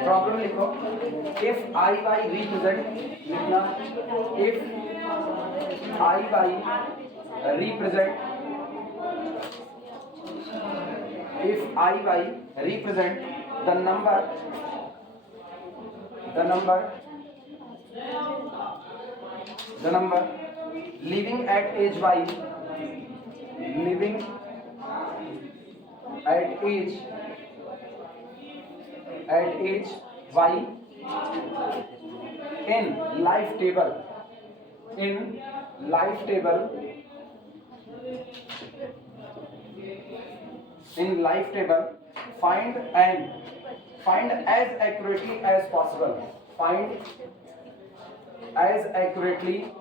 Problem लिखो, if I by represent, लिखना if I by represent, if I by represent the number living at age y, living at age y in life table find as accurately as possible, find as accurately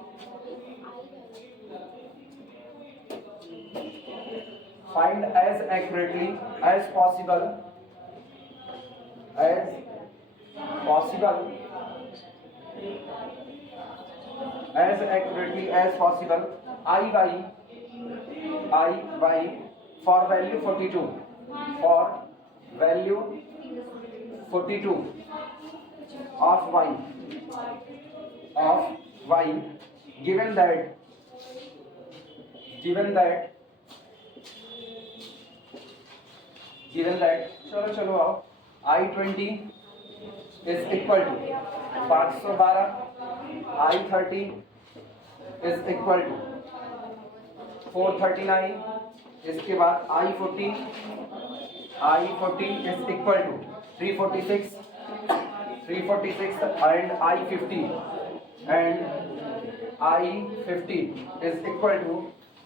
as possible I by for value 42 of y given that चलो आओ I20 is equal to 512, I30 is equal to 439, इसके बाद I40 is equal to 346 and I50 is equal to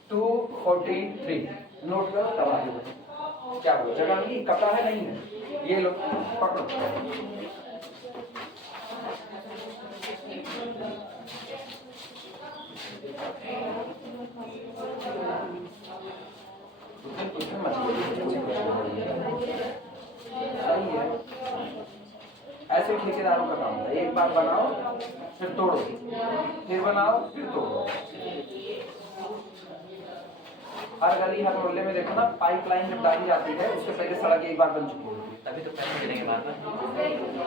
243। Note करो तब आगे बढ़ो। क्या बोलो, जगह नहीं, कपड़ा है नहीं है, ये लो पकड़ो। सही है, ऐसे ठेकेदारों का काम है, एक बार बनाओ फिर तोड़ो, फिर बनाओ फिर तोड़ो। हर गली हर मोहल्ले में देखो ना, पाइपलाइन जब डाली जाती है उससे पहले सड़क एक बार बन चुकी होती है, तभी तो पैसे देने के बाद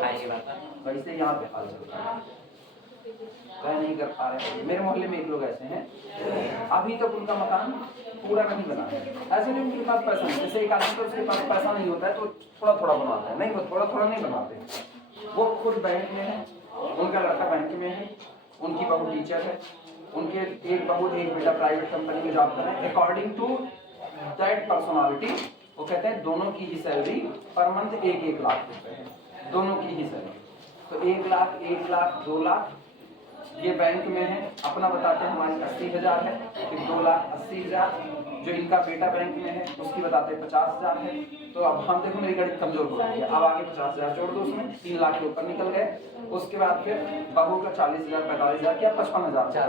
खाएंगे बाद में। वैसे यहाँ पे हाल चलता है, वह नहीं कर पा रहे। मेरे मोहल्ले में एक लोग ऐसे हैं, अभी तक उनका मकान पूरा नहीं बना है। ऐसे नहीं उनके पास पैसा नहीं, जैसे एक आदमी तो उसके पास पैसा नहीं होता है तो थोड़ा थोड़ा बनाता है, नहीं वो थोड़ा थोड़ा नहीं बनाते। वो खुद बैंक में है, उनका लड़का बैंक में है, उनकी बहू टीचर है, उनके एक बहू एक बेटा प्राइवेट कंपनी में जॉब कर रहे हैं। अकॉर्डिंग टू दैट पर्सनालिटी वो कहते हैं दोनों की ही सैलरी पर मंथ 1-1 लाख रुपए है, दोनों की ही सैलरी। तो 1 लाख 2 लाख ये बैंक में है, अपना बताते हैं हमारी 80,000 है, फिर 2,80,000 जो इनका बेटा बैंक में है उसकी बताते हैं 50,000 है। तो अब हम देखो मेरी गाड़ी कमजोर हो रही है, अब आगे 50,000 जोड़ दो, उसमें 3 लाख के ऊपर निकल गए। उसके बाद फिर बहू का 40,000 45,000 क्या 55,000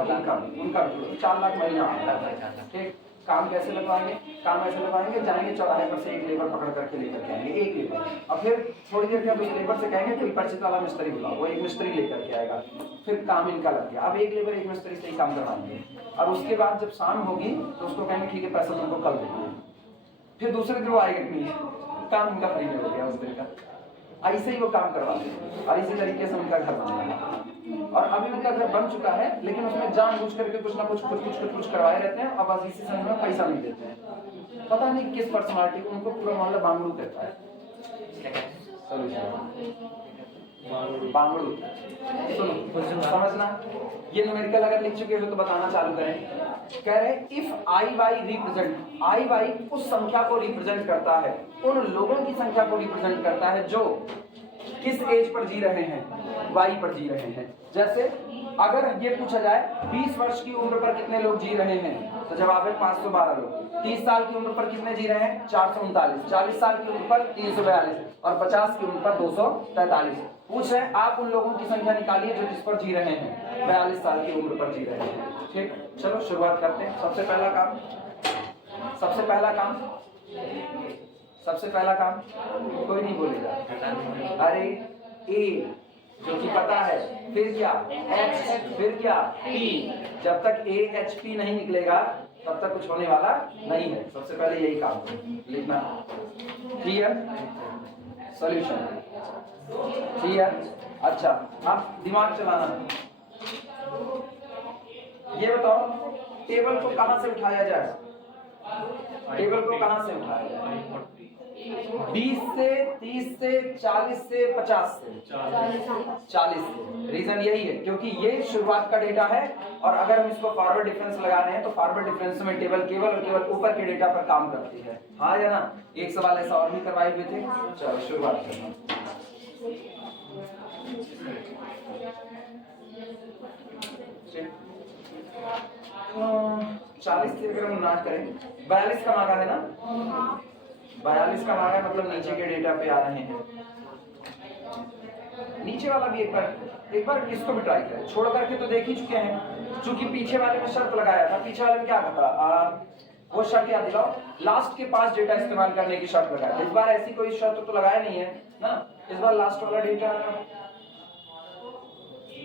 उनका 4 लाख महीना आता है। ठीक, काम कैसे लगवाएंगे, काम ऐसे लगवाएंगे, जाएंगे चौराहे पर से एक लेबर पकड़ करके लेकर के आएंगे, एक लेबर। अब फिर थोड़ी देर बाद उस लेबर से कहेंगे कोई परिचित वाला मिस्त्री बुलाओ, वो एक मिस्त्री लेकर के आएगा, फिर काम इनका लग गया। अब एक लेबर एक मिस्त्री से ही काम करवाएंगे, और उसके बाद जब शाम होगी तो उसको कहेंगे ठीक है पैसा तुमको कल देंगे, फिर दूसरे दिन वो आएगा नहीं, काम इनका फ्री में हो गया उस दिन का। ऐसे ही वो काम करवाते हैं और इसी तरीके से उनका घर बन गया। और अभी उनका घर बन चुका है, लेकिन उसमें जानबूझ करके कुछ ना कुछ करवाए रहते हैं, और बस इसी समय में पैसा नहीं देते हैं। पता नहीं किस पर्सनालिटी को, उनको पूरा मामला बांगड़ू कहता है। बांगड़ू सुनो समझना, ये न्यूमेरिकल अगर लिख चुके हो तो बताना चालू करें। कह रहे if I Y represent, I Y उस संख्या को रिप्रेजेंट करता है, उन लोगों की संख्या को रिप्रेजेंट करता है जो किस एज पर जी रहे हैं, वाई पर जी रहे हैं। जैसे अगर ये पूछा जाए 20 वर्ष की उम्र पर कितने लोग जी रहे हैं, तो जवाब है 512 लोग। 30 साल की उम्र पर कितने जी रहे हैं, 439। 40 साल की उम्र पर 342 और 50 की उम्र पर 243। पूछ रहे आप उन लोगों की संख्या निकालिए जो जिस पर जी रहे हैं, 42 साल की उम्र पर जी रहे हैं। ठीक, चलो शुरुआत करते हैं। सबसे पहला काम कोई नहीं बोलेगा, अरे ए जो कि पता है, फिर क्या एच, फिर क्या पी। जब तक ए एच पी नहीं निकलेगा तब तक कुछ होने वाला नहीं है। सबसे पहले यही काम लिखना, क्लियर। सॉल्यूशन। ठीक है, अच्छा अब दिमाग चलाना। ये बताओ टेबल को कहां से उठाया जाए? टेबल को कहां से उठाया जाए? 20 से, 30 से, 40 से, 50 से? 40 से। रीजन यही है क्योंकि ये शुरुआत का डेटा है और अगर हम इसको फॉरवर्ड डिफरेंस लगा रहे हैं तो फॉरवर्ड डिफरेंस में टेबल केवल और केवल ऊपर के डेटा पर काम करती है। हाँ या ना? एक सवाल ऐसा और भी करवाए हुए थे। चलो शुरुआत करना। 40 से अगर हम ना करें, 42 का मांगा है ना? 42 का मांगा है, मतलब नीचे के डेटा पे आ रहे हैं। नीचे वाला भी एक बार इसको भी ट्राई करें। छोड़ करके तो देख ही चुके हैं, चूंकि पीछे वाले में शर्त लगाया था। पीछे वाले में क्या था? वो शर्त याद दिलाओ, लास्ट के 5 डेटा इस्तेमाल करने की शर्त लगाया था। इस बार ऐसी कोई शर्त तो लगाया नहीं है ना। इस बार लास्ट वाला डेटा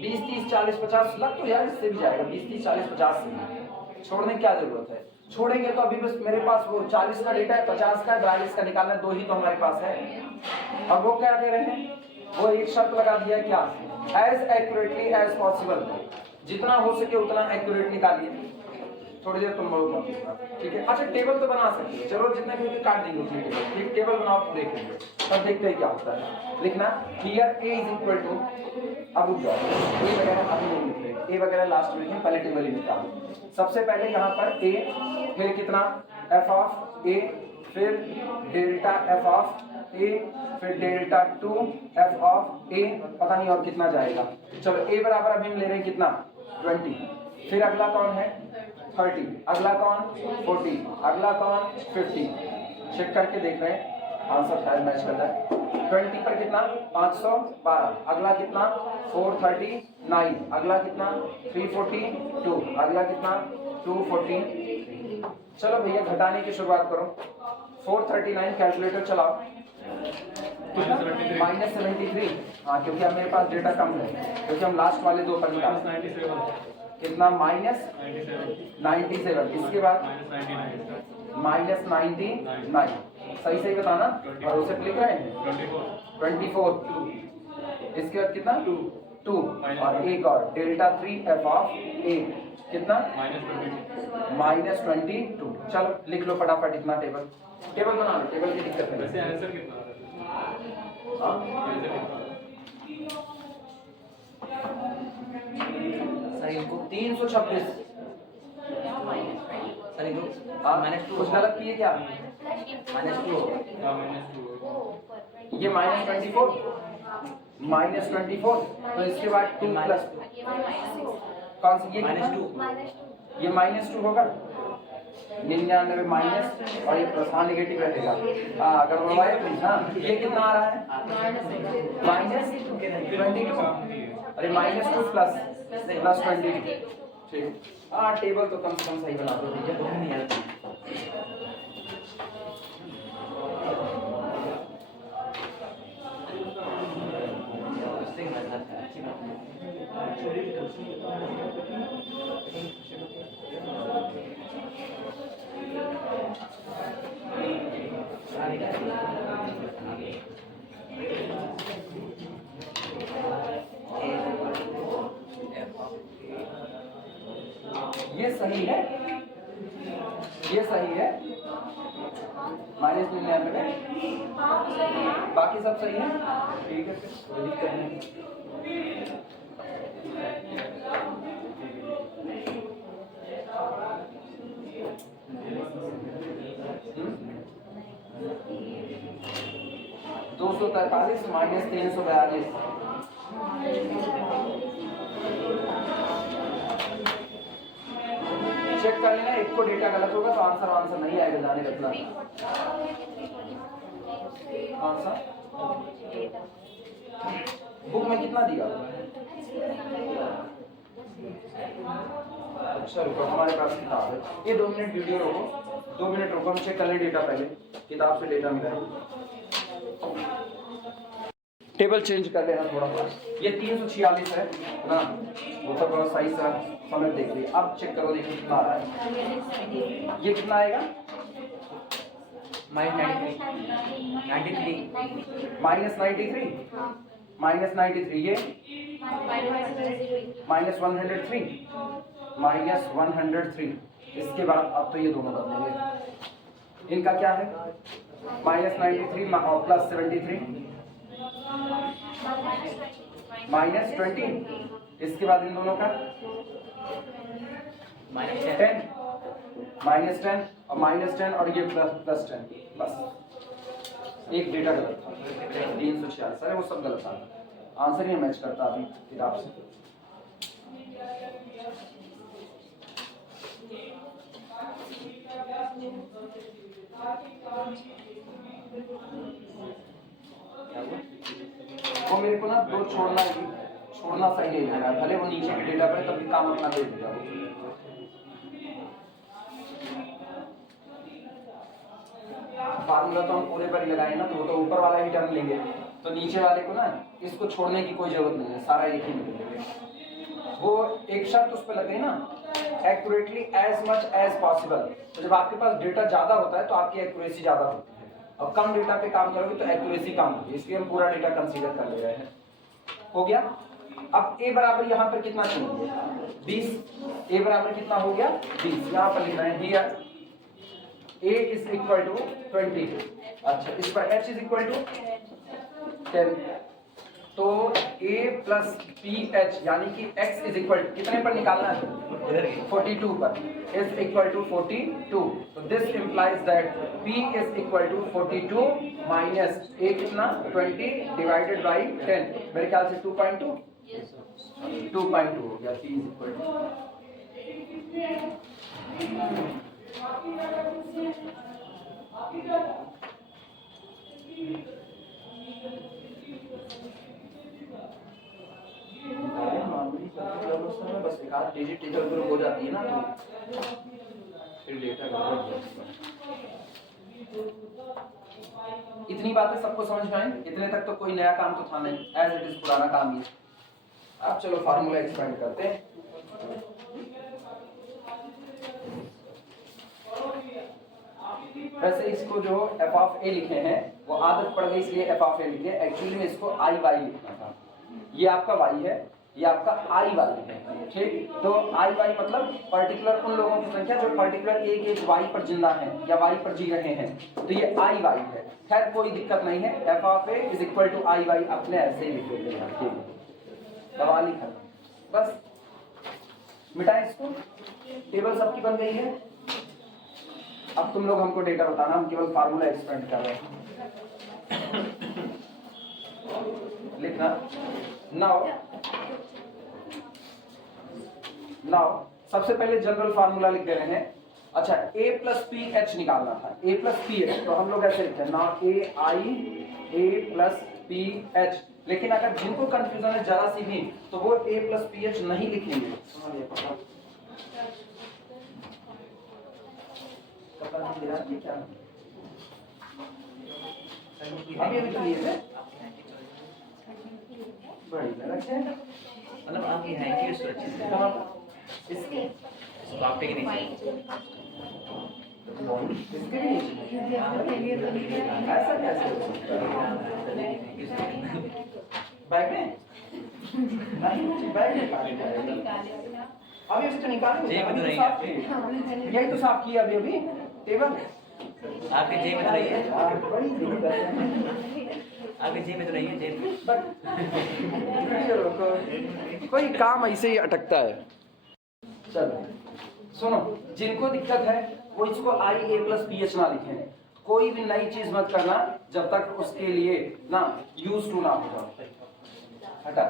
20, 30, 40, 50 लग तो यार इससे भी जाएगा। 20, 30, 40, 50 से छोड़ने की क्या जरूरत है? छोड़ेंगे तो अभी बस मेरे पास वो 40 का डेटा है, 50 का, 42 का निकालना, 2 ही तो हमारे पास है। और वो क्या कह रहे हैं? वो एक शर्त लगा दिया, क्या? एज एक्यूरेटली एज पॉसिबल, जितना हो सके उतना एक्यूरेट निकालिए। थोड़ी देर तुम लोग ठीक है। अच्छा टेबल तो बना सकते हैं, चलो जितना भी काट देंगे उतनी टेबल। ठीक, टेबल बनाओ तो देखेंगे, तब देखते हैं क्या होता है। लिखना here a is equal to, अब रुक जाओ, a वगैरह अभी नहीं लिख रहे, a वगैरह लास्ट में लिखें, पहले टेबल ही निकालो। सबसे पहले यहाँ पर a, फिर कितना f ऑफ a, फिर डेल्टा f ऑफ a, फिर डेल्टा 2 f ऑफ a, पता नहीं और कितना जाएगा। चलो a बराबर अभी हम ले रहे हैं कितना? 20। फिर अगला कौन है? 30। अगला कौन? 40। अगला कौन? 50। चेक करके देख रहे हैं आंसर शायद मैच करता है। 20 पर कितना? 512। अगला कितना? 439। अगला कितना? 342। अगला कितना? 240। चलो भैया घटाने की शुरुआत करो। 439 कैलकुलेटर चलाओ। -73। हाँ, क्योंकि अब मेरे पास डेटा कम है, क्योंकि हम लास्ट वाले 2 पर निकाले। कितना? -97। इसके बाद -99। सही सही बताना, और उसे लिख रहे हैं 24। इसके बाद कितना? 2 और एक और डेल्टा 3 f ऑफ a, कितना? -22। चलो लिख लो फटाफट इतना टेबल बना लो। टेबल की दिक्कत है। वैसे आंसर कितना? 326। कुछ गलत किए क्या? -2। ये -24, -24, तो इसके बाद 2 प्लस कौन सी? ये -2, ये -2 होगा। 99 माइनस और ये प्लस, हाँ नेगेटिव रहेगा। अगर मोबाइल प्लीज। हाँ, ये कितना आ रहा है? -22। अरे -2 प्लस +22। ठीक, हाँ टेबल तो कम से कम सही बना दो भैया। ये सही है, ये सही है। -99, बाकी सब सही है। ठीक है, कोई दिक्कत नहीं। -243 -342। चेक कर लेना, एक को डेटा गलत होगा तो आंसर नहीं आएगा, जाने रखना। कौन सा बुक में कितना दिया? अच्छा रुको, हमारे पास किताब है। ये 2 मिनट वीडियो रोको, 2 मिनट रोको, हम चेक कर लें डेटा पहले। किताब से डेटा मिला है, टेबल चेंज कर लेना थोड़ा सा। ये 346 है ना, वो तो थोड़ा सही सा समझ देख ली। अब चेक करो, देखिए कितना आ रहा है। ये कितना आएगा? -93 माइनस 93 माइनस 93 ये -103 -103। इसके बाद अब तो ये दोनों बदलेंगे। इनका क्या है -93 प्लस 73 -20। इसके बाद इन दोनों का -10 और -10 और ये +10। बस एक डेटा गलत था 346। अरे वो सब गलत था, आंसर ही मैच करता अभी किताब से। वो मेरे को ना दो छोड़ना सही नहीं लग रहा है, भले वो नीचे के डेटा पर तब भी काम अपना दे देगा। फार्मूला तो हम पूरे पर ही लगाए ना, तो वो तो ऊपर वाला ही टर्म लेंगे, तो नीचे वाले को ना इसको छोड़ने की कोई जरूरत नहीं है, सारा एक ही निकलेगा। वो एक शर्त उस पर लगे ना, accurately as much as possible. तो जब आपके पास डेटा ज्यादा होता है तो आपकी एक्यूरेसी ज्यादा होती है, और कम डेटा पे काम करोगे तो एक्यूरेसी कम होगी, इसलिए हम पूरा डेटा कंसीडर कर ले रहे हैं। हो गया। अब a बराबर यहाँ पर कितना चाहिए 20। a बराबर कितना हो गया 20। यहाँ पर लिख रहे हैं here a is equal to 20। अच्छा, इस पर h इज इक्वल टू 10। तो a प्लस पी एच यानी कि x इज इक्वल कितने पर निकालना है 42 पर, इज इक्वल टू 42। तो this implies that p is equal to 42 minus a कितना 20 डिवाइडेड बाई 10। मेरे ख्याल से 2.2 2.2 हो गया। p इज इक्वल टू बस एक आध डिजिट इधर उधर हो जाती है ना, तो फिर डेटा गड़बड़। इतनी बातें सबको समझ में आई? इतने तक तो कोई नया काम तो था नहीं, एज इट इज पुराना काम ही। अब चलो फार्मूला एक्सपेंड करते हैं। वैसे इसको जो f ऑफ a लिखे हैं वो आदत पड़ गई इसलिए f ऑफ a लिखे, एक्चुअली में इसको i y लिखना था। ये आपका y है, ये आपका i y है, ठीक। तो i y मतलब पर्टिकुलर उन लोगों की संख्या जो पर्टिकुलर एक y पर जिंदा है या y पर जी रहे हैं, तो ये i y है। खैर कोई दिक्कत नहीं है, f of a is equal to i y अपने ऐसे ही लिख देते हैं, ठीक। दवा लिखा बस, मिटाएं इसको। टेबल सबकी बन गई है। अब तुम लोग हमको डेटा बताना, हम केवल फार्मूला एक्सपेंड कर रहे हैं। लिखना नाउ सबसे पहले जनरल फार्मूला लिख दे रहे हैं। अच्छा, a प्लस पी एच निकालना था, a प्लस पी एच, तो हम लोग ऐसे लिखते हैं now a plus p H. लेकिन अगर जिनको कंफ्यूजन है जरा सी भी, तो वो a प्लस पी एच नहीं लिखेंगे। क्या अभी तो लिए थे बड़ी मतलब आपकी हैंकी सुरक्षित है, इसके इसको आप टेक नहीं ऐसा कैसे बैग में नहीं, बैग में अभी उसको निकालो, यही तो साफ किया अभी टेबल आपके जेब में तो नहीं है, आपके जेब में तो नहीं है, जेब में कोई काम ऐसे ही अटकता है। चलो सुनो, जिनको दिक्कत है वो इसको i a plus p H ना लिखें। कोई भी नई चीज मत करना जब तक उसके लिए ना यूज टू ना हो जाओ। हटा,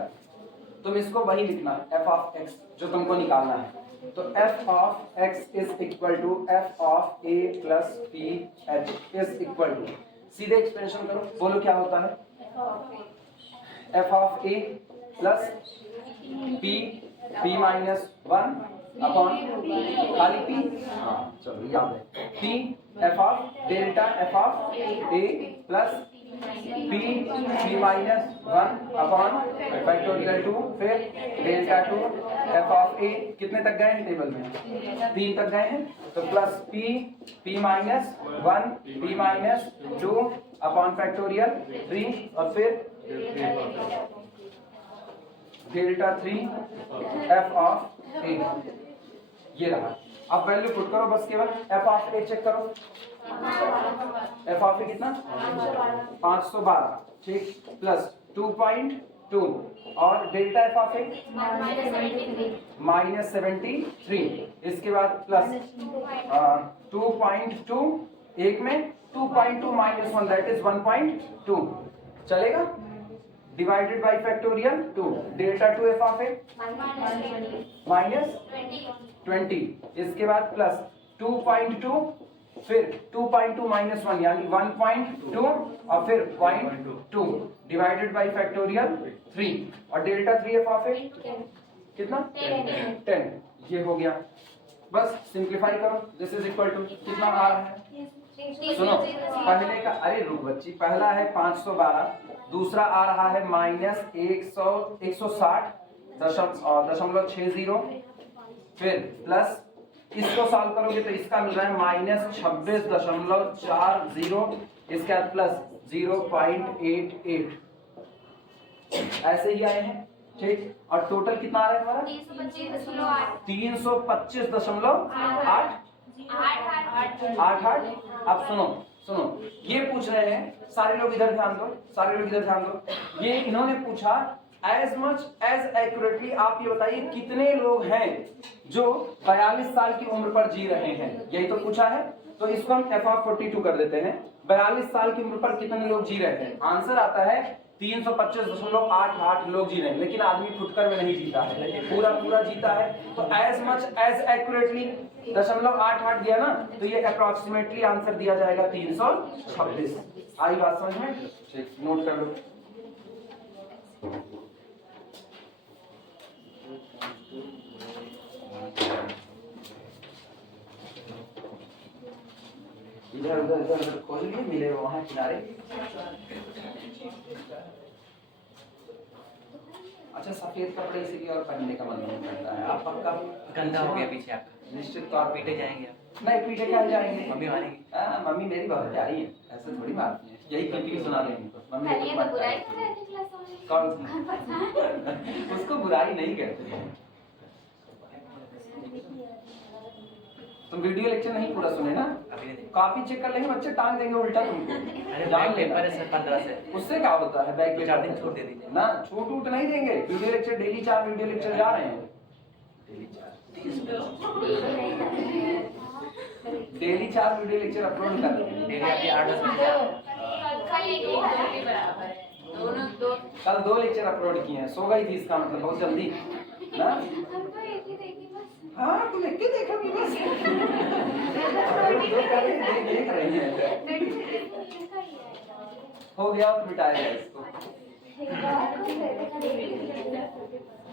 तुम इसको वही लिखना f ऑफ x जो तुमको निकालना है। तो f of x is equal to f of a plus p h is equal to, सीधे एक्सपेंशन करो, बोलो क्या होता है f of a plus p minus 1 upon खाली p। हाँ चलो याद है, p f of delta f of a plus p p minus 1 upon factorial 2, फिर डेल्टा 2 f ऑफ a। कितने तक गए हैं टेबल में? 3 तक गए हैं, तो plus p minus 1 p minus 2 upon factorial 3 और फिर डेल्टा 3 f ऑफ a। ये रहा। अब वैल्यू पुट करो बस, केवल f ऑफ a चेक करो। f ऑफ a कितना? 512, ठीक, प्लस 2.2 और delta f of a minus 73। इसके बाद प्लस 2.2, एक में 2.2 माइनस 1 दैट इज 1.2 चलेगा, divided by factorial 2। Delta 2 f of a minus 20। इसके बाद प्लस 2.2, फिर 2.2 माइनस 1 यानी 1.2 और फिर 0.2 डिवाइडेड बाई फैक्टोरियल 3 और डेल्टा 3 f ऑफ a कितना? 10। ये हो गया। बस सिंप्लीफाई करो। दिस इज इक्वल टू कितना आ रहा है? सुनो, पहले का, अरे रुक बच्ची, पहला है 512, दूसरा आ रहा है माइनस 160.60, फिर प्लस इसको सॉल्व करोगे तो इसका मिल रहा है माइनस 26.40, इसके बाद प्लस 0.88। ऐसे ही आए हैं, ठीक। और टोटल कितना आ रहा है हमारा? 325.88। अब सुनो, ये पूछ रहे हैं, सारे लोग इधर ध्यान दो, सारे लोग इधर ध्यान दो। ये इन्होंने पूछा एज मच एज एक्यूरेटली आप ये बताइए कितने लोग हैं जो 42 साल की उम्र पर जी रहे हैं, यही तो पूछा है। तो इसको हम f ऑफ 42 कर देते हैं। 42 साल की उम्र पर कितने लोग जी रहे हैं? आंसर आता है 325.88 लोग जी रहे हैं, लेकिन आदमी फुटकर में नहीं जीता है, पूरा जीता है। तो एज मच एज एक्यूरेटली 0.88 दिया ना, तो ये अप्रोक्सीमेटली आंसर दिया जाएगा 326। आई बात समझ में? ठीक, नोट कर लो। इधर उधर खोल लिए, मिले वहां किनारे। अच्छा, सफेद कपड़े इसीलिए और पहनने का मन नहीं करता है। आप पक्का गंदा हो गया पीछे आपका, निश्चित तौर पर पीटे जाएंगे आप। नहीं, पीटे क्या जाएंगे, मम्मी मारेंगी। मम्मी मेरी बहुत प्यारी है, ऐसे थोड़ी मारती है। यही क्योंकि सुना देंगे तो मम्मी कौन सी उसको बुराई नहीं कहते। तुम वीडियो लेक्चर नहीं पूरा सुने ना? कॉपी चेक कर लेंगे बच्चे, टांग देंगे उल्टा तुमको। जान पेपर है 15 से, उससे क्या होता है? बैक 4 दिन छोड़ दे दीजिए ना, छूट उठ नहीं देंगे। Video lecture daily 4 video lecture जा रहे हैं, डेली 4 वीडियो लेक्चर अपलोड कर रहे हैं। डेली आपके 8-10 मिनट। कल 2 लेक्चर अपलोड किए हैं, सो गई थी इसका मतलब बहुत जल्दी ना। हाँ, तुम एक ही देखोगी बस। देख रही है, हो गया, मिटाएगा इसको।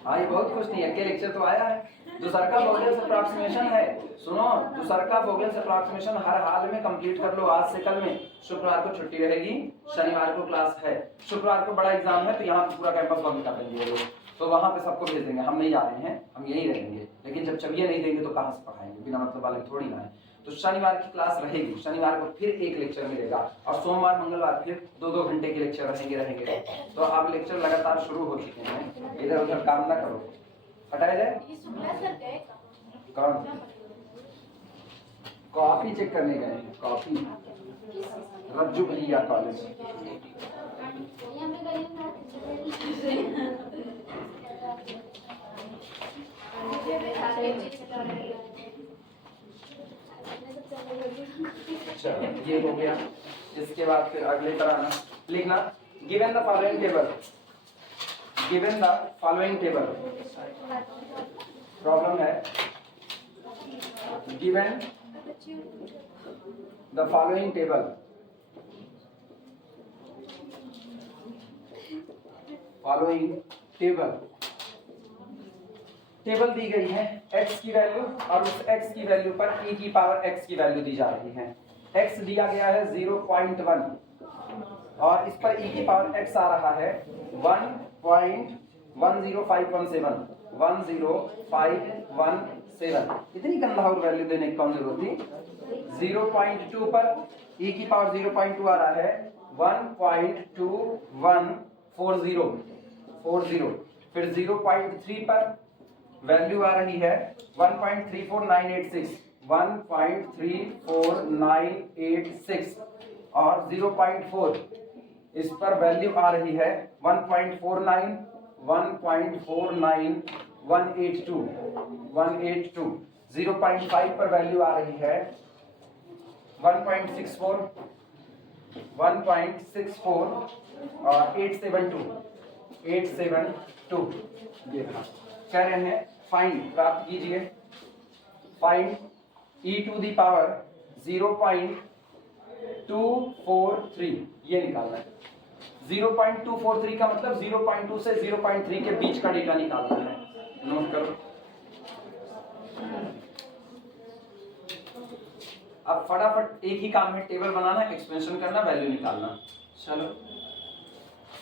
हाँ, ये बहुत खुश नहीं है, के लेक्चर तो आया है। दूसरा बोगेल्स अप्रॉक्सीमेशन है, सुनो, दूसरा बोगेल्स अप्रॉक्सीमेशन हर हाल में कंप्लीट कर लो आज से कल में। शुक्रवार को छुट्टी रहेगी, शनिवार को क्लास है, शुक्रवार को बड़ा एग्जाम है, तो यहाँ पे पूरा कैंपस कॉपी कर देंगे, तो वहाँ पे सबको भेज देंगे। हम नहीं जा रहे हैं, हम यही रहेंगे, लेकिन जब चबिया नहीं देंगे तो कहाँ से पढ़ाएंगे, बिना मतलब वाले थोड़ी ना है। तो शनिवार की क्लास रहेगी, शनिवार को फिर एक लेक्चर मिलेगा और सोमवार मंगलवार फिर 2-2 घंटे के लेक्चर रहेंगे। तो अब लेक्चर लगातार शुरू हो चुके हैं, इधर उधर काम ना करो। हटाया जाए। कौन? कॉपी चेक करने गए हैं, कॉपी रज्जू भैया कॉलेज। अच्छा, ये हो गया। इसके बाद फिर अगले पर आना, लिखना given the following table, given the following table. Problem है given the following table, following table, table दी गई है x की वैल्यू और उस x की वैल्यू पर e की पावर x की वैल्यू दी जा रही है। x दिया गया है 0.1, और इस पर e की पावर x आ रहा है 1.10517 10517। इतनी गंदा और वैल्यू देने की कौन जरूरत थी। 0.2 पर e की पावर 0.2 आ रहा है 1.2140 फिर 0.3 पर वैल्यू आ रही है 1.34986 1.34986 और 0.4 इस पर वैल्यू आ रही है 1.49 1.49182 182 0.5 पर वैल्यू आ रही है 1.64 1.64 और 872 ये कह रहे हैं फाइंड प्राप्त कीजिए find e to the power 0.243 ये निकालना है। 0.243 का मतलब 0.2 से 0.3 के बीच का डेटा निकालना है। नोट करो। अब फटाफट एक ही काम है, टेबल बनाना, एक्सपेंशन करना, वैल्यू निकालना। चलो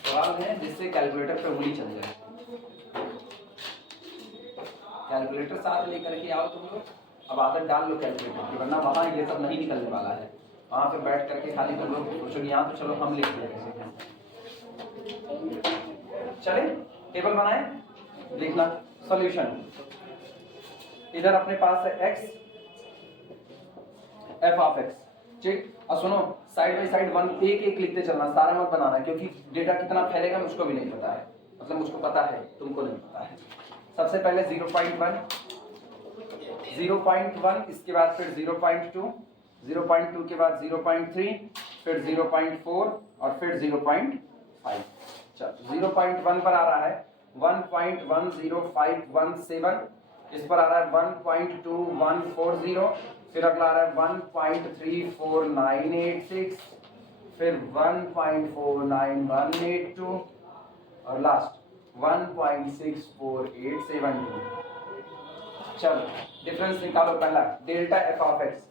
सवाल है जिससे कैलकुलेटर पे उंगली चल जाए। कैलकुलेटर साथ लेकर के आओ तुम लोग। अब आदत डाल लो कैलकुलेटर की, वरना वहां ये सब नहीं निकलने वाला है। वहां पे बैठ करके खाली तुम लोग सोचोगे यहाँ तो चलो हम लिख लेंगे। चले टेबल बनाए, लिखना सॉल्यूशन। इधर अपने पास है x f ऑफ x, ठीक। और सुनो साइड बाई साइड वन एक एक लिखते चलना, सारा मत बनाना, क्योंकि डेटा कितना फैलेगा मुझको भी नहीं पता है। मतलब मुझको पता है, तुमको नहीं पता है। सबसे पहले 0.1 इसके बाद फिर 0.2 0.2 के बाद 0.3 फिर 0.4 और फिर 0.5। चलो 0.1 पर आ रहा है 1.10517, इस पर आ रहा है 1.2140, फिर अगला आ रहा है 1.34986, फिर 1.49182 और लास्ट 1.64872। चलो डिफरेंस निकालो। पहला डेल्टा एफ ऑफ एक्स,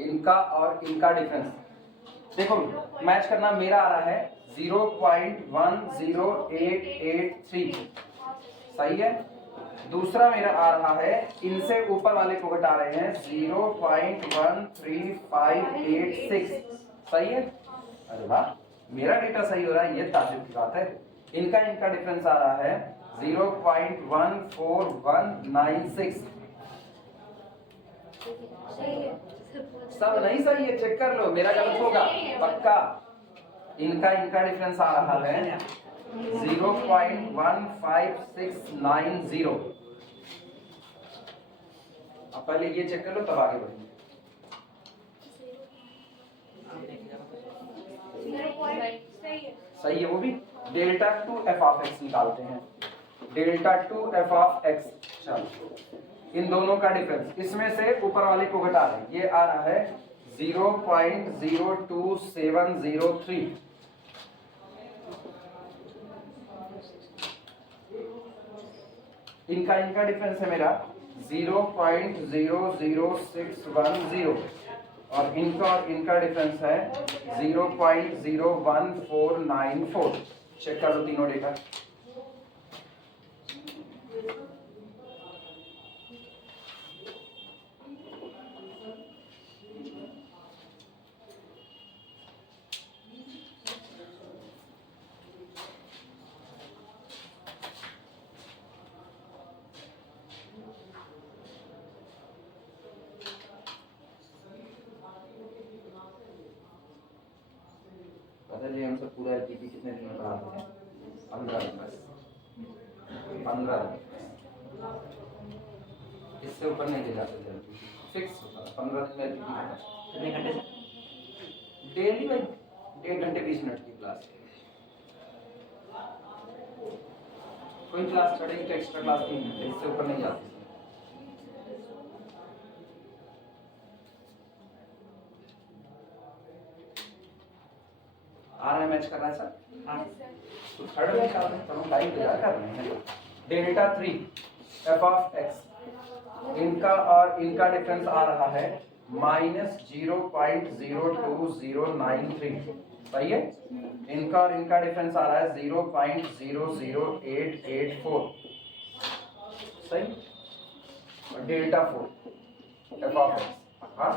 इनका और इनका डिफरेंस देखो मैच करना। मेरा आ रहा है 0.10883, सही है। दूसरा मेरा आ रहा है, इनसे ऊपर वाले को घटा रहे हैं 0.13586, सही है। अरे वाह, मेरा डेटा सही हो रहा है, ये ताजुब की बात है। इनका डिफरेंस आ रहा है 0.14196। सब नहीं सही है, चेक कर लो, मेरा गलत होगा पक्का। इनका डिफरेंस आ रहा है 0.15690। अब पहले ये चेक कर लो तब आगे बढ़ेंगे। सही है वो भी। Delta two F of x निकालते हैं। Delta two F of x, चलो इन दोनों का डिफरेंस, इसमें से ऊपर वाले को घटा दें, ये आ रहा है 0.02703। इनका डिफरेंस है मेरा 0.00610 और इनका डिफरेंस है 0.01494। चेक कर लो तीनों डेटा। जी हम सब पूरा एलपीपी कितने दिन में पढ़ाते हैं? 15 दिन बस, 15 दिन, इससे ऊपर नहीं ले जाते थे। फिक्स होता है 15 दिन में एलपीपी। कितने घंटे से? डेली में 1.5 घंटे 20 मिनट की क्लास। कोई क्लास चढ़ेगी तो एक्स्ट्रा क्लास 3 घंटे, इससे ऊपर नहीं जाती। आ रहा है, मैच कर रहा है सर? हाँ। तो थर्ड में निकाल रहे हैं, तो टाइम तैयार कर रहे हैं। डेल्टा 3 एफ ऑफ एक्स, इनका और इनका डिफरेंस आ रहा है माइनस 0.02093, सही है। इनका और इनका डिफरेंस आ रहा है 0.00884, सही। और डेल्टा 4 एफ ऑफ एक्स, हाँ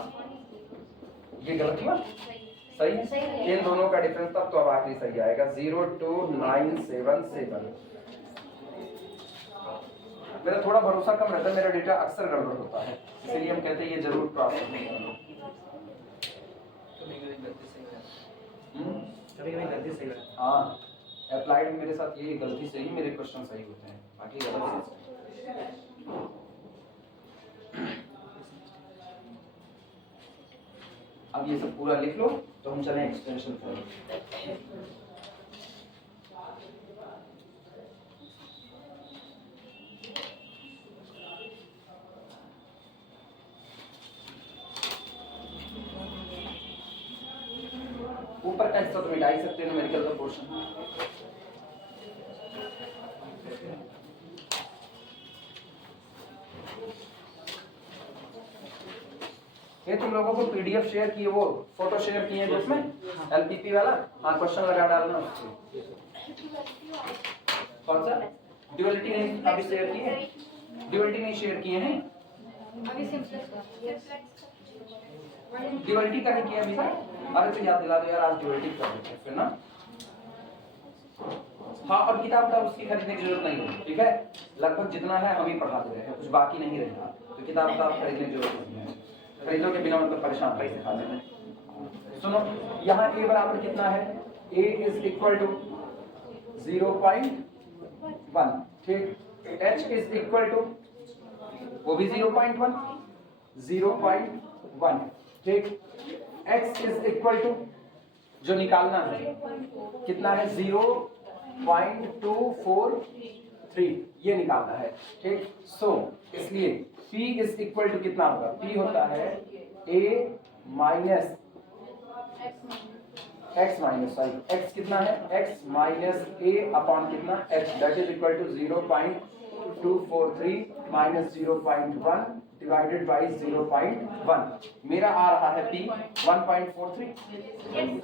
ये गलत हुआ, सही है। इन दोनों का डिफरेंस तब तो अब आखिरी सही आएगा 02977। मेरा थोड़ा भरोसा कम रहता है, मेरा डेटा अक्सर गड़बड़ होता है, इसलिए हम कहते हैं ये जरूर क्रॉस करना। कभी-कभी गलती सही है। हाँ, अप्लाइड में मेरे साथ ये गलती से ही मेरे क्वेश्चन सही होते हैं, बाकी गलत से। अब ये सब पूरा लिख लो तो हम चलें एक्सटेंशन पर। ऊपर का हिस्सा तो मिटा ही सकते हैं, न्यूमेरिकल का पोर्शन। ये तुम लोगों को पीडीएफ शेयर किए, वो फोटो शेयर किए हैं जिसमें एलपीपी वाला, हाँ क्वेश्चन लगा डालना उसको। कौन सा ड्यूअलिटी नहीं अभी शेयर किए, ड्यूअलिटी नहीं शेयर किए हैं अभी सिंपलेक्स ड्यूअलिटी का नहीं किया अभी तक। अरे तो याद दिला दो यार, आज ड्यूअलिटी कर देते हैं फिर ना। हाँ, और किताब का उसकी खरीदने की जरूरत नहीं है, ठीक है। लगभग जितना है हम ही पढ़ा दे रहे हैं, कुछ बाकी नहीं रहेगा, तो किताब का खरीदने की जरूरत नहीं है। खरीदो के बिना मतलब परेशान पैसे खा लेना। सुनो, यहाँ a बराबर कितना है, a इज इक्वल टू 0.1, ठीक। h इज इक्वल टू वो भी 0.1, ठीक। x इज इक्वल टू जो निकालना है कितना है 0.243, ये निकालना है, ठीक। सो इसलिए p इज इक्वल टू कितना होगा, p होता है a minus x minus x कितना है, x माइनस a अपॉन कितना h, that is equal to 0.243 minus 0.1 divided by 0.1। मेरा आ रहा है p 1.43,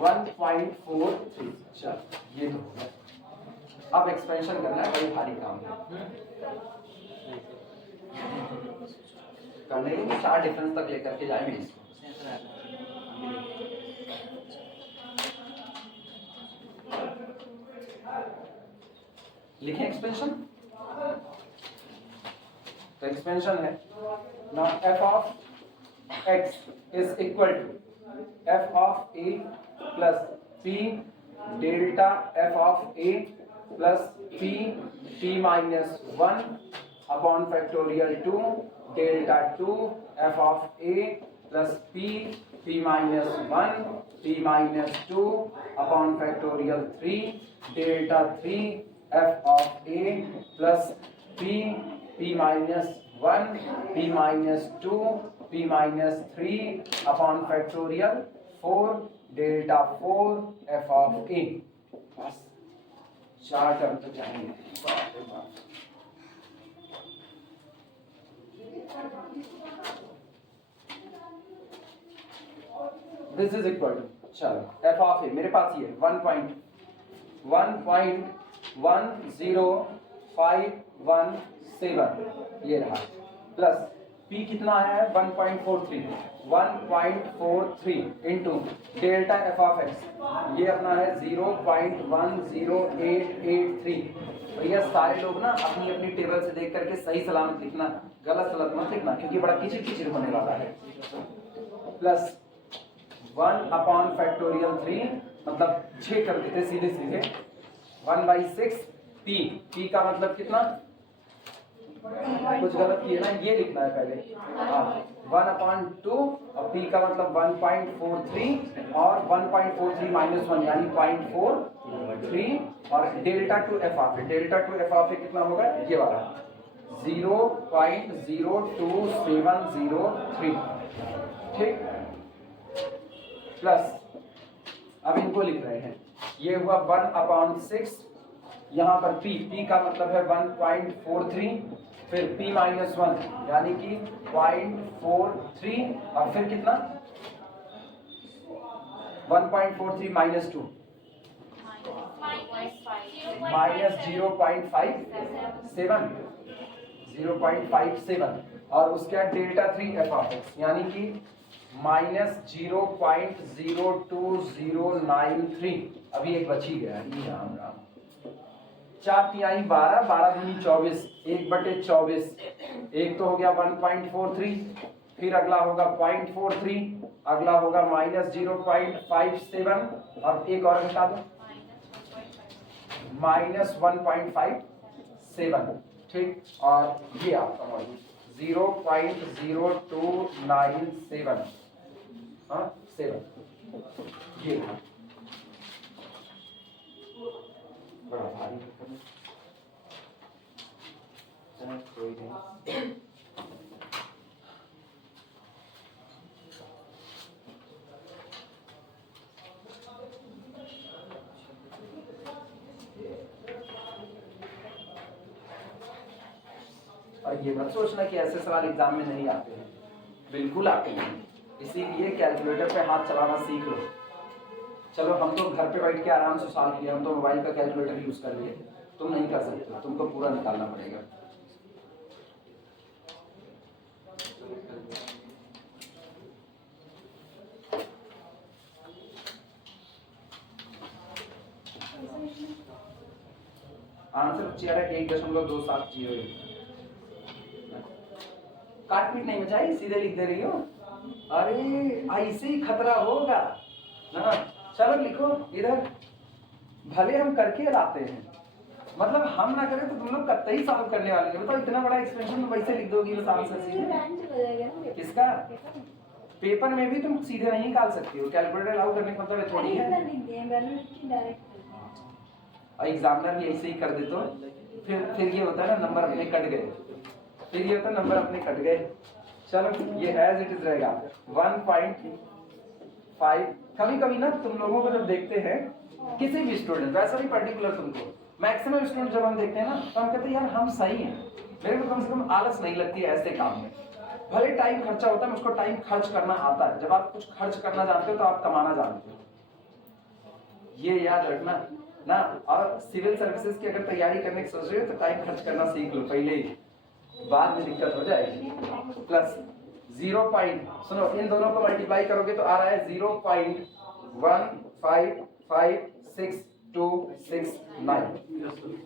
1.43। चल ये तो हो गया। अब एक्सपेंशन करना है, बड़ी भारी काम है करने के लिए 4 डिफरेंस तक लेकर के जाएंगे इसको। लिखें एक्सपेंशन, तो एक्सपेंशन है ना f of x is equal to f of a plus p delta f of a plus p minus 1 upon factorial 2 delta 2 f of a plus p minus 1 p minus 2 upon factorial 3 delta 3 f of a plus p minus 1 p minus 2 p minus 3 upon factorial 4 delta 4 f of a। बस 4 term तो जाएंगे। This is equal to, चलो f of a मेरे पास ये 1.10517 ये रहा, plus p कितना है 1.43 into delta f of x, ये अपना है 0.10883। भैया सारे लोग ना अपनी अपनी टेबल से देख करके सही सलामत लिखना, गलत सलत मत लिखना, क्योंकि बड़ा किचिर किचिर होने वाला है। प्लस 1 अपॉन फैक्टोरियल 3 मतलब 6 कर देते सीधे सीधे 1/6 p का मतलब कितना, कुछ गलत किए ना, ये लिखना है पहले, हाँ 1/2 और p का मतलब 1.43 और 1.43 माइनस 1 यानी 0.43 और delta two f of a, delta two f of a कितना होगा, ये वाला 0.02703, ठीक। प्लस अब इनको लिख रहे हैं, ये हुआ 1/6, यहाँ पर p का मतलब है 1.43, फिर p माइनस 1 यानी कि 0.43 और फिर कितना 1.43 माइनस 2 माइनस 0.57 और उसके बाद डेल्टा 3 एफ ऑफ एक्स यानी कि माइनस 0.02093 अभी एक बची गया है राम राम 4 12 12 दूनी 24 1/24 एक तो हो गया 1.43 फिर अगला होगा 0.43 अगला होगा माइनस 0.57 और एक और घटा दो माइनस 1.57 ठीक और ये आपका मौजूद 0.0297 हाँ 7 ये बड़ा भारी कोई नहीं और ये मत सोचना कि ऐसे सवाल एग्जाम में नहीं आते हैं, बिल्कुल आते हैं, इसीलिए कैलकुलेटर पे हाथ चलाना सीख लो। चलो हम तो घर पे बैठ के आराम से सॉल्व किया, हम तो मोबाइल का कैलकुलेटर यूज कर लिए, तुम नहीं कर सकते, तुमको पूरा निकालना पड़ेगा। आंसर बच्चे 1.270 काट पीट नहीं बचाई, सीधे लिख दे रही हो। अरे ऐसे ही खतरा होगा ना, चलो लिखो इधर, भले हम करके लाते हैं, मतलब हम ना करें तो तुम लोग कतई सॉल्व करने वाले नहीं। बताओ इतना बड़ा एक्सप्रेशन तुम वैसे लिख दोगी बस आंसर सीधे। किसका पेपर में भी तुम सीधे नहीं निकाल सकती हो, कैलकुलेटर अलाउ करने का मतलब थोड़ी है। और एग्जामिनर भी ऐसे ही कर दे तो फिर ये होता है ना नंबर अपने कट गए, फिर ये होता है नंबर अपने कट गए। चलो ये एज इट इज रहेगा 1.5। कभी कभी ना तुम लोगों को जब देखते हैं किसी भी स्टूडेंट, वैसा भी पर्टिकुलर तुमको, मैक्सिमम स्टूडेंट जब हम देखते हैं ना तो हम कहते हैं यार हम सही हैं, मेरे को कम से कम आलस नहीं लगती है ऐसे काम में। भले टाइम खर्चा होता है, मुझको टाइम खर्च करना आता है। जब आप कुछ खर्च करना जानते हो तो आप कमाना जानते हो, ये याद रखना ना। और सिविल सर्विसेज की अगर तैयारी करने की सोच रहे हो तो टाइम खर्च करना सीख लो पहले ही, बाद में दिक्कत हो जाएगी। प्लस 0. सुनो इन दोनों को मल्टीप्लाई करोगे तो आ रहा है 0.1556269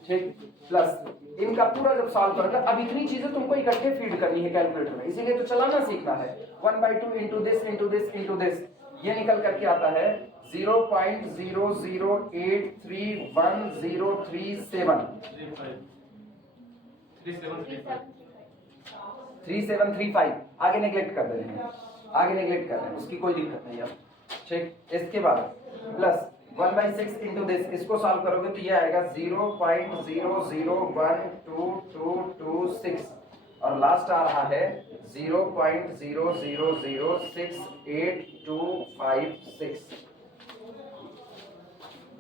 ठीक। प्लस इनका पूरा जब सॉल्व करोगे, अब इतनी चीजें तुमको इकट्ठे फीड करनी है कैलकुलेटर में, इसीलिए तो चलाना सीखना है। 1/2 into this into this into this, ये निकल करके आता है 0.008311037 3735। आगे नेग्लेक्ट कर रहे हैं, आगे नेग्लेक्ट कर रहे हैं, उसकी कोई दिक्कत नहीं है ठीक। इसके बाद प्लस 1/6 इंटू दिस, इसको सॉल्व करोगे तो ये आएगा 0.00122226 और लास्ट आ रहा है 0.0006825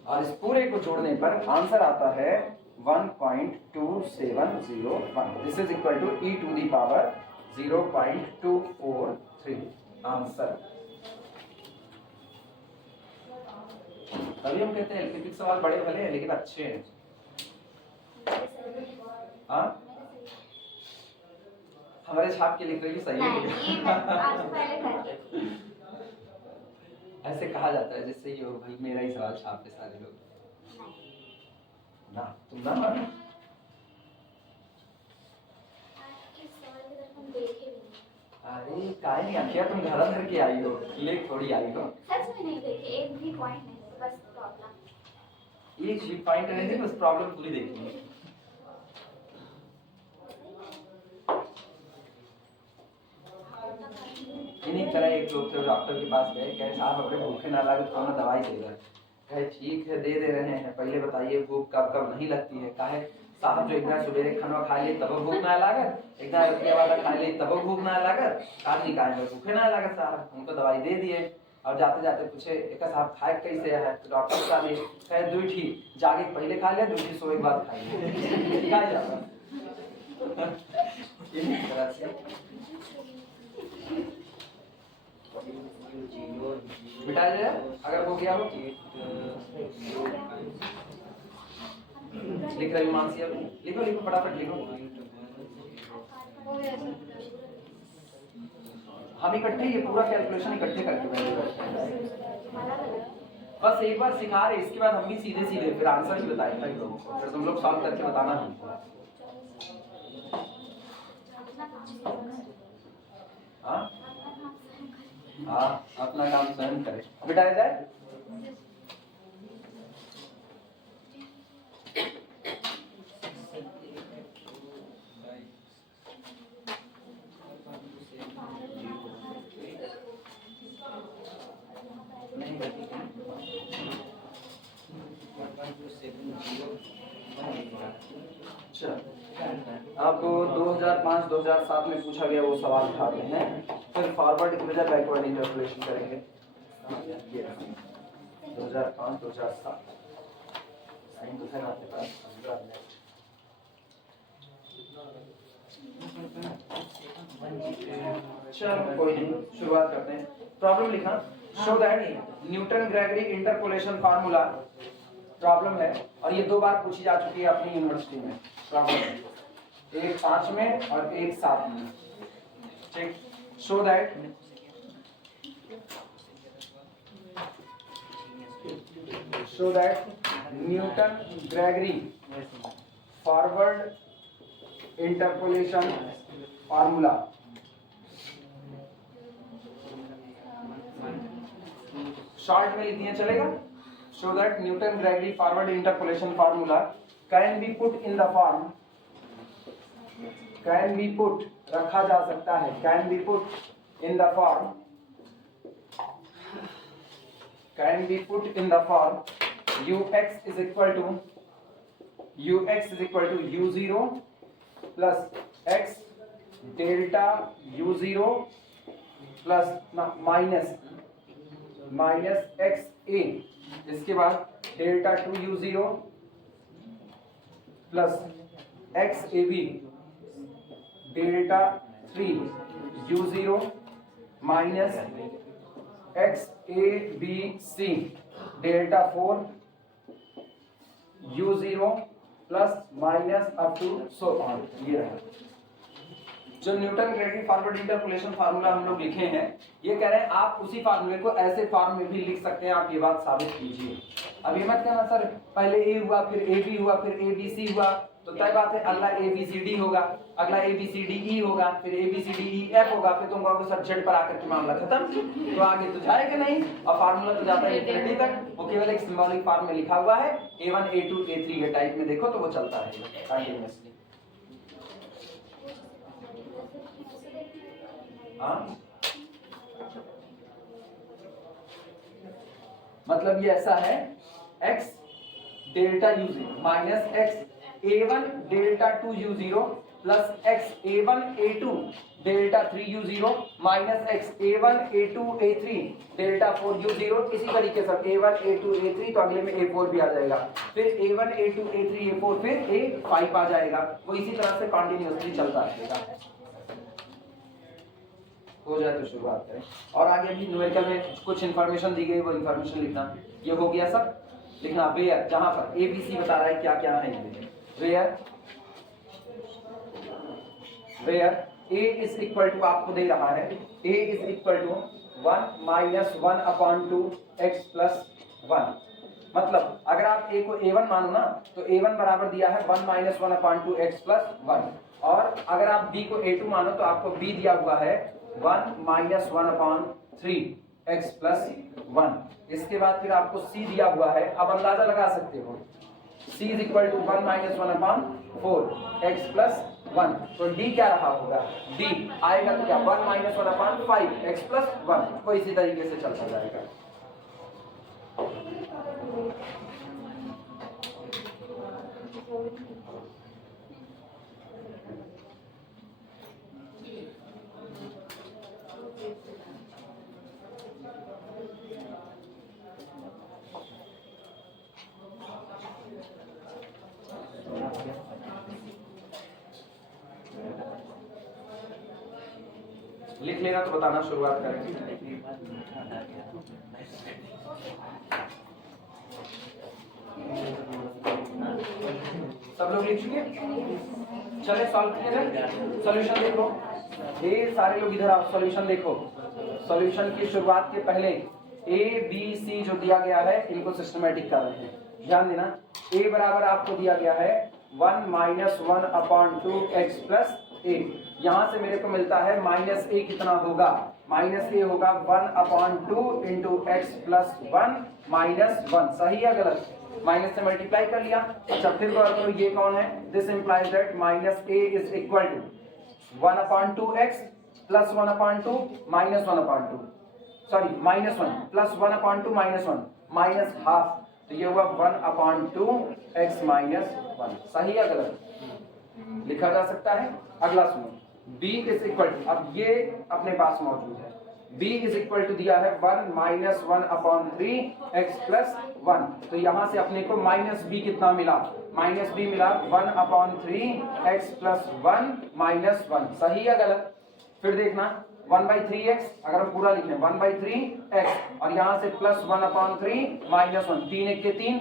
और इस पूरे को जोड़ने पर आंसर आता है 1.2701। This is equal to e to the power 0.243 answer. तभी हम कहते हैं एलपीपी सवाल बड़े भले हैं लेकिन अच्छे हैं। हाँ हमारे छाप के लिख रही सही है। ऐसे कहा जाता है जिससे ये हो भाई मेरा ही सवाल छाप पे सारे लोग ना, तुम ना मानो। अरे काहे नहीं आखिया, तुम घर धर के आई हो, लेक थोड़ी आई हो। सच में नहीं देखे, एक भी पॉइंट नहीं, बस प्रॉब्लम एक ही पॉइंट नहीं थी, बस प्रॉब्लम पूरी देखी। इन्हीं तरह एक लोग थे, डॉक्टर के पास गए, कहे साहब अपने भूखे ना लगे तो हमें दवाई देगा। कहे ठीक है दे रहे हैं, पहले बताइए भूख कब कब नहीं लगती है। कहे साहब जो एक दिन सुबह खाना खा लिए तब भूख ना लागत, एक दिन रुपये वाला खा लिए तब भूख ना लागत, आदमी कहे भूखे ना लागत साहब। उनको दवाई दे दिए और जाते जाते पूछे एक साहब खाए कैसे है, तो डॉक्टर साहब कहे दूठी जागे पहले खा लिया, दूठी सोए के बाद खाइए। क्या जाता इस तरह से मिटा दिया अगर हो गया हो। लिख रही मानसी अभी, लिखो लिखो फटाफट लिखो। हो गया सर। हम इकट्ठे ये पूरा कैलकुलेशन इकट्ठे करके बैठे बस एक बार सिखा रहे, इसके बाद हम भी सीधे सीधे फिर आंसर ही बताएंगे इन लोगों को, फिर तुम लोग सॉल्व करके बताना हमको। हाँ हाँ, अपना काम स्वयं करें। बिठाया जाए। अच्छा, अब 2005-2007 में पूछा गया वो सवाल उठाते हैं, फिर फॉरवर्ड की बजाय बैकवर्ड इंटरपोलेशन करेंगे। 2005-2007 साइन तो है आपके पास। चलो कोई नहीं, शुरुआत करते हैं। प्रॉब्लम लिखा, show that Newton Gregory interpolation formula problem है, और ये 2 बार पूछी जा चुकी है अपनी यूनिवर्सिटी में प्रॉब्लम है, एक 5 में और एक 7 में। ठीक, show that Newton Gregory forward interpolation formula short में लिख दिया चलेगा। Show that Newton Gregory forward interpolation formula can be put in the form, can be put रखा जा सकता है, can be put in the form, can be put in the form ux is equal to u0 plus x delta u0 plus minus x a, इसके बाद delta 2u0 plus x a b delta 3u0 minus x a B c delta 4u0 plus minus up to so on. ये रहा जो Newton Gregory forward interpolation formula हम लोग लिखे हैं, ये कह रहे हैं आप उसी फार्मूले को ऐसे फॉर्म में भी लिख सकते हैं, आप ये बात साबित कीजिए। अब ये मत कहना सर पहले ए हुआ फिर ए बी हुआ फिर ए बी सी हुआ, तो तय बात है अगला ए बी सी डी होगा, अगला A B C D E होगा, फिर A B C D E F होगा, फिर तुम कहोगे सर जेड पर आकर के मामला खत्म, तो आगे तो जाएगा नहीं, और फार्मूला तो जाता है इंफिनिटी तक। वो केवल एक सिंबॉलिक फॉर्म में लिखा हुआ है, A1 A2 A3 के टाइप में देखो तो वो चलता रहेगा कंटीन्यूअसली। हाँ मतलब ये ऐसा है, x delta u0 minus x a1 delta 2u0 plus x a1 a2 delta 3u0 minus x a1 a2 a3 delta 4u0। इसी तरीके से a1 a2 a3 तो अगले में a4 भी आ जाएगा, फिर a1 a2 a3 a4 फिर a5 आ जाएगा। वो इसी तरह से कंटिन्यूअसली चलता रहेगा। हो जाए तो शुरुआत करें, और आगे भी न्यूमेरिकल में कुछ इन्फॉर्मेशन दी गई, वो इन्फॉर्मेशन लिखना। ये हो गया सब लिखना। वेयर जहां पर ए बी सी बता रहा है क्या क्या है, where where a is equal to आपको दे रहा है, a is equal to 1 minus 1/2 x plus 1। मतलब अगर आप a को a1 मानो ना, तो a1 बराबर दिया है 1 माइनस 1/2 x प्लस 1, और अगर आप b को a2 मानो तो आपको b दिया हुआ है 1 माइनस 1/3 x प्लस 1। इसके बाद फिर आपको c दिया हुआ है, अब अंदाजा लगा सकते हो, c is equal to 1 minus 1/4 x plus 1। तो d क्या रहा होगा, d आएगा तो क्या 1 माइनस 1/5 x प्लस 1। तो इसी तरीके से चलता जाएगा। लिख लेना तो बताना, शुरुआत करें। सब लोग लिख चुके? चले सॉल्व किए, सॉल्यूशन देखो। ये सारे लोग इधर आओ, सॉल्यूशन देखो। सॉल्यूशन की शुरुआत के पहले ए बी सी जो दिया गया है इनको सिस्टमेटिक कर रहे हैं। ध्यान देना, ए बराबर आपको दिया गया है 1 माइनस 1/2 x प्लस ए। यहाँ से मेरे को मिलता है माइनस ए कितना होगा, माइनस ए होगा 1/2 इंटू एक्स प्लस 1 माइनस 1। सही है गलत? माइनस से मल्टीप्लाई कर लिया। अच्छा फिर गौर करो ये कौन है, this implies that minus A is equal to 1/2 x plus 1/2 minus 1/2, sorry minus 1 plus 1/2 minus 1 minus half, तो ये हुआ 1/2 एक्स माइनस 1। सही है गलत? लिखा जा सकता है। अगला सुनो, b इज इक्वल टू, अब ये अपने पास मौजूद है, b इज इक्वल टू दिया है 1 माइनस 1/3 एक्स प्लस 1। तो यहाँ से अपने को माइनस b कितना मिला, माइनस b मिला 1/3 एक्स प्लस 1 माइनस 1। सही है गलत? फिर देखना 1/3 एक्स, अगर हम पूरा लिखें 1/3 एक्स और यहाँ से प्लस 1/3 माइनस 1, 3 1 के 3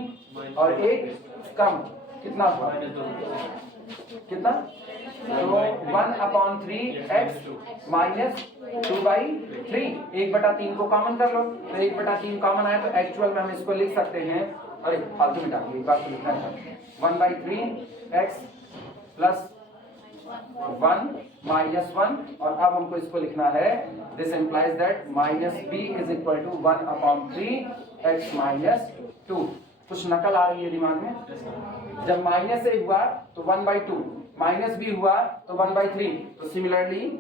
और 1 कम, कितना हुआ, कितना, तो 1/3 एक्स माइनस 2/3, 1/3 को कॉमन कर लो, तो 1/3 कॉमन आया तो एक्चुअल में हम इसको लिख सकते हैं, अरे फालतू मिटा के एक बार तो लिखना है 1/3 एक्स प्लस 1 माइनस 1, और अब हमको इसको लिखना है, this implies that minus b is equal to 1/3 x minus 2। कुछ नकल आ रही है दिमाग में? जब माइनस ए हुआ तो 1/2, माइनस बी हुआ तो 1/3, तो सिमिलरली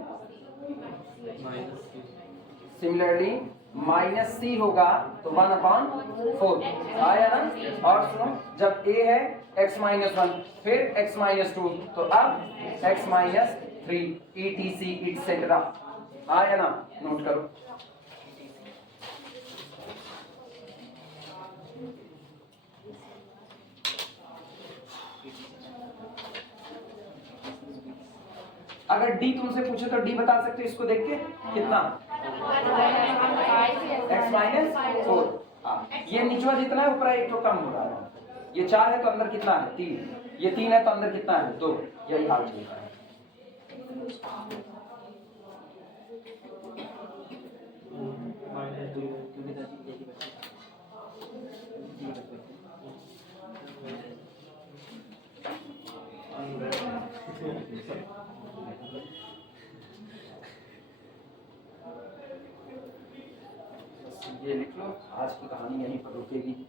माइनस सी होगा तो 1/4 आया ना। और सुनो, जब a है x माइनस 1 फिर x माइनस 2, तो अब x माइनस 3 etc etc आया ना, नोट करो। अगर d तुमसे पूछे तो d बता सकते हो इसको देख के, कितना, x माइनस 4। ये निचवा जितना है ऊपर एक तो कम हो रहा है, ये 4 है तो अंदर कितना है 3, ये 3 है तो अंदर कितना है 2, यही हाल चलता है। ये लिख लो, आज की कहानी यहीं पर रुकेगी।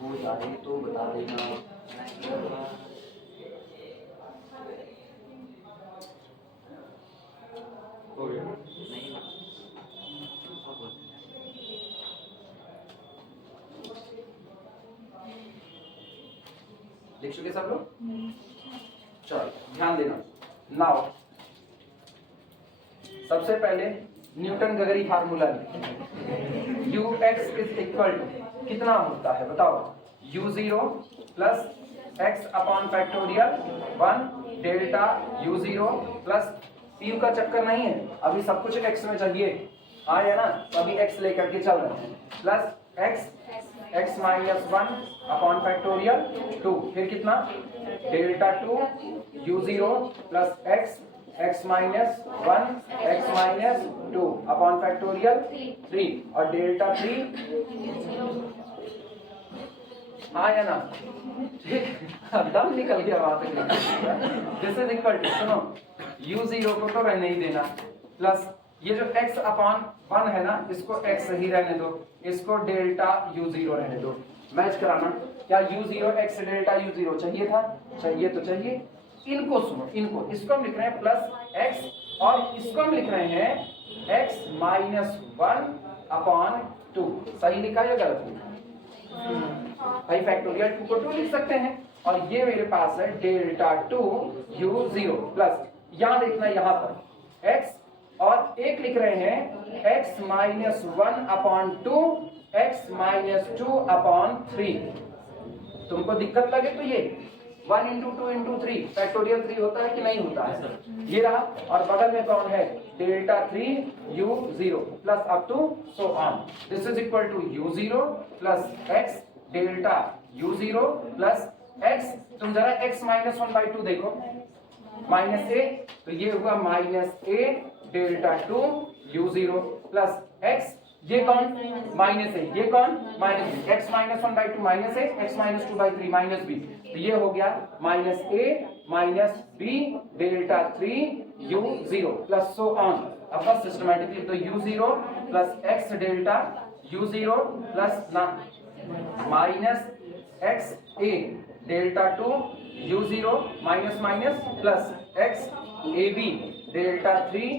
हो जाए तो बता देना। हो गया? लिख चुके सब लोग? चलो ध्यान देना। नाउ सबसे पहले न्यूटन गगरी फार्मूला लिखें। ux इज इक्वल टू कितना होता है बताओ, u0 plus x upon factorial 1 delta u0 plus u का चक्कर नहीं है, अभी सब कुछ x में चाहिए, हाँ या ना, तो अभी x लेकर के चल रहे हैं, plus x minus 1 upon factorial 2, फिर कितना delta 2 u0 plus x minus 1 x minus 2 upon factorial 3 और डेल्टा 3, हाँ या ना, ठीक, दम निकल गया वहां तक। दिस इज इक्वल टू, सुनो u0 को तो रहने ही देना, प्लस ये जो x अपॉन 1 है ना, इसको x ही रहने दो, इसको डेल्टा u0 रहने दो, मैच कराना। क्या u0 x डेल्टा u0 चाहिए था? चाहिए तो चाहिए। इनको सुनो, इनको, इसको हम लिख रहे हैं प्लस x और इसको हम लिख रहे हैं x माइनस 1 अपॉन 2। सही लिखा या गलत लिखा? भाई फैक्टोरियल 2 को 2 लिख सकते हैं, और ये मेरे पास है डेल्टा 2 u0 प्लस, यहाँ देखना, यहाँ पर x और एक लिख रहे हैं x माइनस 1/2 x माइनस 2/3। तुमको दिक्कत लगे तो ये 1 into 2 into 3 फैक्टोरियल 3 होता है कि नहीं होता है? ये रहा, और बगल में कौन है? Delta 3 u0 plus up to so on. This is equal to u0 plus x delta u0 plus x। तुम जरा x माइनस 1/2 देखो, माइनस a, तो ये हुआ minus a delta 2 u0 plus x। ये कौन? माइनस है, ये कौन? Minus b. x minus 1/2 minus है, x माइनस 2/3 माइनस बी, तो ये हो गया minus a minus b delta 3 u0 plus so on. अब बस सिस्टमैटिकली तो u0 plus x delta u0 plus ना minus x a delta 2 u0 minus minus plus x a b delta 3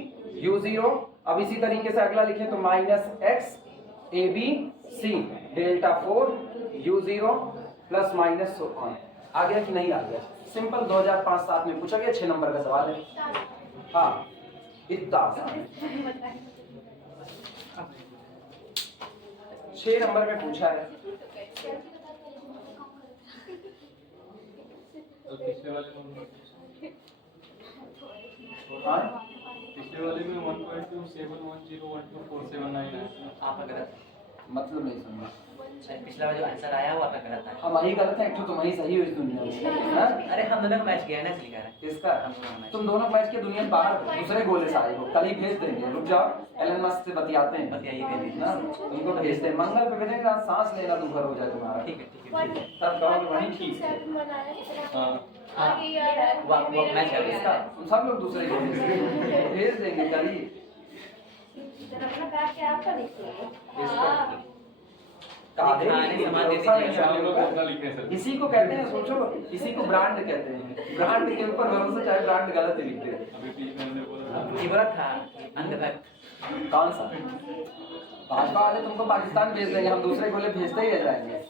u0। अब इसी तरीके से अगला लिखें तो minus x a b c delta 4 u0 plus minus so on. आ गया कि नहीं आ गया? सिंपल 2005-7 में पूछा गया, 6 नंबर का सवाल है। हाँ, इतना आसान, 6 नंबर में पूछा है। पिछले वाले में 1.2710124799 है। आपका गलत है। मतलब नहीं समझा। पिछला जो आंसर आया वो आपका गलत है। हम वही गलत है, एक तो तुम ही सही हो इस दुनिया में। हाँ? अरे हम दोनों का मैच किया है ना, इसलिए कह रहे हैं। किसका? हम दोनों का मैच। तुम दोनों मैच के दुनिया बाहर दूसरे गोले से आए हो, कल ही भेज देंगे। रुक जाओ, एलन मस्क से बतियाते हैं। बस यही दे दीजिए ना, तुमको भेजते हैं। मंगल पे भेजेंगे, आज सांस लेना दुभर हो जाए तुम्हारा। ठीक है, ठीक है, ठीक है। तब कहोगे वही ठीक है। हाँ, वो मैच है इसका इसका। तुम सब लोग दूसरे को भेज देंगे कल ही। इसका काले खाने सामान दे भरोसा दीजिए। नहीं है हम लोग लोगों कितना का। लिखे हैं सर? इसी को कहते हैं, सोचो, इसी को ब्रांड कहते हैं। ब्रांड के ऊपर भरोसा, चाहे ब्रांड गलत ही लिखते हैं। अभी पीछे मैंने बोला ये बोला था अंधभक्त। कौन सा? भाजपा वाले तुमको पाकिस्तान भेज देंगे, हम दूसरे गोले भेजते ही रह जाएंगे।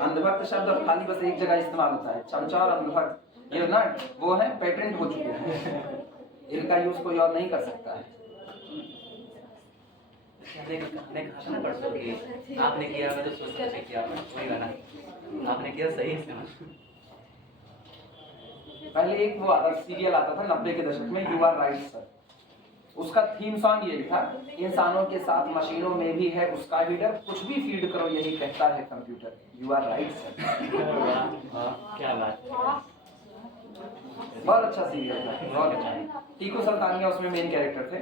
अंधभक्त शब्द अब खाली बस एक जगह इस्तेमाल होता है, चमचा और अंधभक्त। ये ना वो है, पेटेंट हो चुके हैं, इनका यूज कोई और नहीं कर सकता है। हमने कहा था ना परसों कि आपने किया, मैं तो सोच के किया, वही गाना आपने किया सही इस्तेमाल। पहले एक वो सीरियल आता था 90 के दशक में, यू आर राइट सर। उसका थीम सॉन्ग यही था, इंसानों के साथ मशीनों में भी है उसका ही डर, कुछ भी फीड करो यही कहता है computer, you are right sir. क्या बात। बहुत अच्छा सीरियल था, बहुत अच्छा। टीकू सुल्तानिया उसमें मेन कैरेक्टर थे।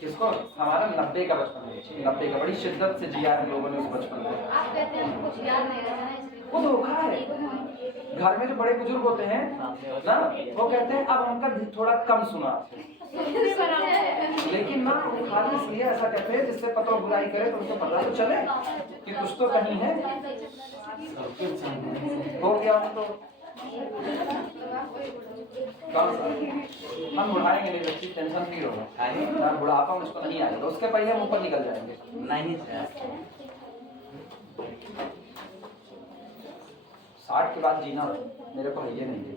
किसको? हमारा 90 का बचपन है, 90 का बड़ी शिद्दत से जिया है लोगों ने उस बचपन को। आप कहते हैं कुछ याद नहीं रहता ना, इसलिए वो धोखा है। घर में जो बड़े बुजुर्ग होते हैं ना, वो कहते हैं अब हमका थोड़ा कम सुना, लेकिन ना वो खाली इसलिए ऐसा कहते हैं जिससे पता बुराई करे तो उनको पता तो चले कि कुछ तो कहीं है। हो गया तो कौन सा? हम उठाएंगे नहीं बच्ची, टेंशन फ्री होगा। यार बुढ़ापा मुझको नहीं आएगा, उसके पहिए मुंह पर निकल जाएंगे। नहीं सर, 60 के बाद जीना मेरे को ये नहीं है।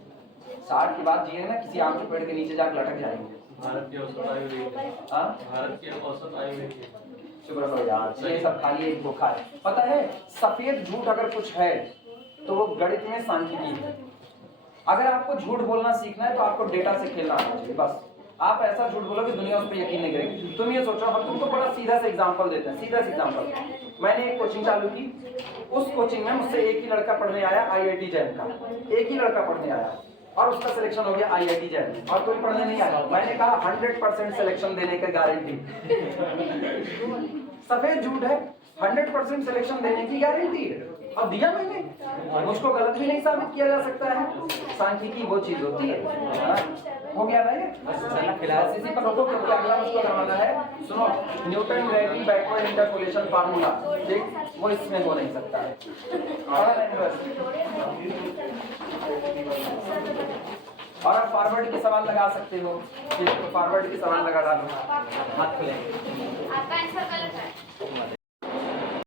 60 के बाद जिए ना, किसी आम के पेड़ के नीचे जाकर लटक जाएंगे। भारत की औसत आयु रही है। हाँ, भारत की औसत आयु रही है। चुप रहो यार, ये सब खाली एक धोखा है। पता है, सफेद झूठ अगर कुछ है तो वो गणित में सांख्यिकी है। अगर आपको झूठ बोलना सीखना है तो आपको डेटा से खेलना आना चाहिए। बस आप ऐसा झूठ बोलोगे दुनिया उस पर यकीन नहीं करेगी। तुम ये सोचो, हम तुमको बड़ा सीधा सा एग्जांपल देते हैं, सीधा सा एग्जांपल। मैंने एक कोचिंग चालू की, उस कोचिंग में मुझसे एक ही लड़का पढ़ने आया IIT जैन का, एक ही लड़का पढ़ने आया और उसका सिलेक्शन हो गया IIT जैन, और कोई पढ़ने नहीं आया। मैंने कहा 100% सिलेक्शन देने का गारंटी। सफेद झूठ है, 100% सिलेक्शन देने की गारंटी है, और दिया मैंने, मुझको गलत भी नहीं साबित किया जा सकता है। सांख्यिकी वो चीज होती है। हो गया ना ये? बस इसी पर रोको, क्योंकि अगला मुझको करवाना है। सुनो, Newton gravity backward interpolation formula, ठीक, वो इसमें हो नहीं सकता है। और आप फॉरवर्ड के सवाल लगा सकते हो, फॉरवर्ड के सवाल लगा डालो, हाथ खुले। आपका आंसर गलत है।